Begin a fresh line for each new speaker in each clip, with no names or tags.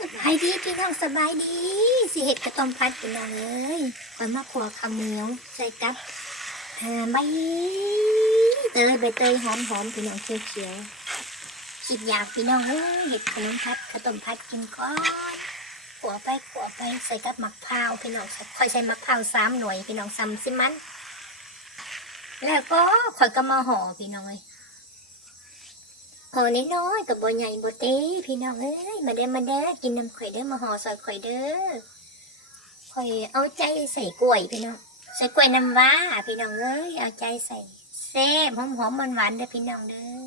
สบายดีพี่น้องสบายดี สิเห็ดกระต้มพัดพี่น้องเลยคอยมาขัวขาวเหนียวใส่กับเออใบเตยใบเตยหอมหอมพี่น้องเขียวๆคิดอยากพี่น้องเอ้ยเห็ดขนมพัดกระต้มพัดกินก่อนขัวไปขัวไปใส่กับมะพร้าวพี่น้องคอยใส่มะพร้าวสามหน่วยพี่น้องซ้ำซิมัน แล้วก็คอยก็มาห่อพี่น้องเลย ห่อน้อยๆกับบัใหญ่บัเต้พี่น้องเอ้ยมาเด้อมาเด้อกินน้ำข่อยเด้อมาห่อซอยข่อยเด้อข่อยเอาใจใส่กล้วยพี่น้องใส่กล้วยน้ำว้าพี่น้องเอ้ยเอาใจใส่แซ่บหอมหอมมันหวานเด้อพี่น้องเด้อ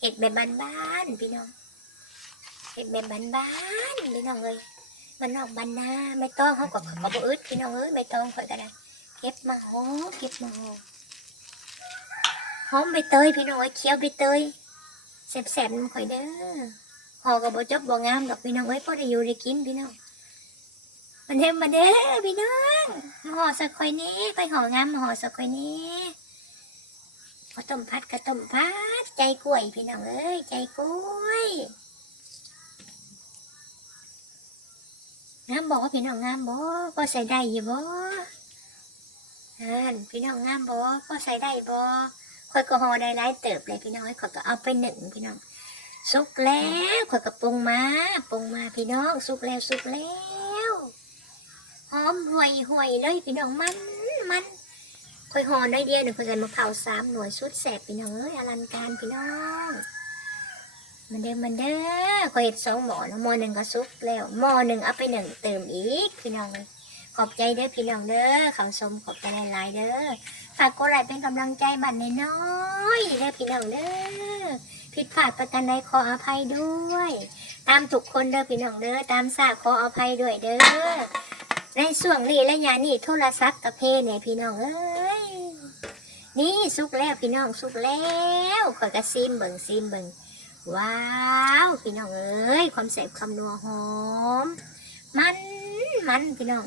เห็ดแบบบ้านๆพี่น้องเห็ดแบบบ้านๆพี่น้องเอ้ยมันนอกบ้านนาไม่ต้องเขาก็เขาบ่อึดพี่น้องเอ้ยไม่ต้องข่อยก็ได้เก็บมาห่อเก็บมาห่อหอมใบเตยพี่น้องเอ้ยเคี้ยวใบเตย แสบๆน้ำข่อยเด้อหอกับบ่จบบ่งามดอกพี่น้องเอ้ยพอได้อยู่ได้กินพี่น้องมันเฮ็ดมาเด้อพี่น้องมาห่อสักข่อยนี้ไปห่องามมาห่อสักข่อยนี้ข้าวต้มพัดข้าวต้มพัดใจกล้วยพี่น้องเอ้ยใจกล้วยงามบ่พี่น้องงามบ่ก็ใส่ได้อยู่บ่นั่นพี่น้องงามบ่ก็ใส่ได้บ่ ข่อยก็ห่อได้หลายเติบเลยพี่น้องข่อยก็เอาไปหนึ่งพี่น้องสุกแล้วข่อยก็ปรุงมาปรุงมาพี่น้อง สุกแล้วสุกแล้วหอมห่วยห่วยเลยพี่น้องมันมันข่อยห่อได้เดียวหนึ่งข่อยใส่มะพร้าวสามหน่วยสุดแสบพี่น้องเอ้ยอลังการพี่น้องมันเด้อมันเด้อข่อยเห็ดสองหม้อแล้วหม้อหนึ่งก็สุกแล้วหม้อหนึ่งเอาไปหนึ่งเติมอีกพี่น้องเลย ขอบใจเด้อพี่น้องเด้อเขาชมขอบใจหลายๆเด้อฝากกดไลค์เป็นกำลังใจบัตรน้อยๆเด้อพี่น้องเด้อผิดพลาดประการใดขออภัยด้วย ตามทุกคนเด้อพี่น้องเด้อตามสาขออภัยด้วยเด้อในส่วงนี้และยานี่โทรศัพท์กับเพเนี่ยพี่น้องเอ้ยนี่สุกแล้วพี่น้องสุกแล้วขอยกระซิมเบิ่งซิมเบิ่งว้าวพี่น้องเอ้ยความแสบความนัวหอม มันมันพี่น้อง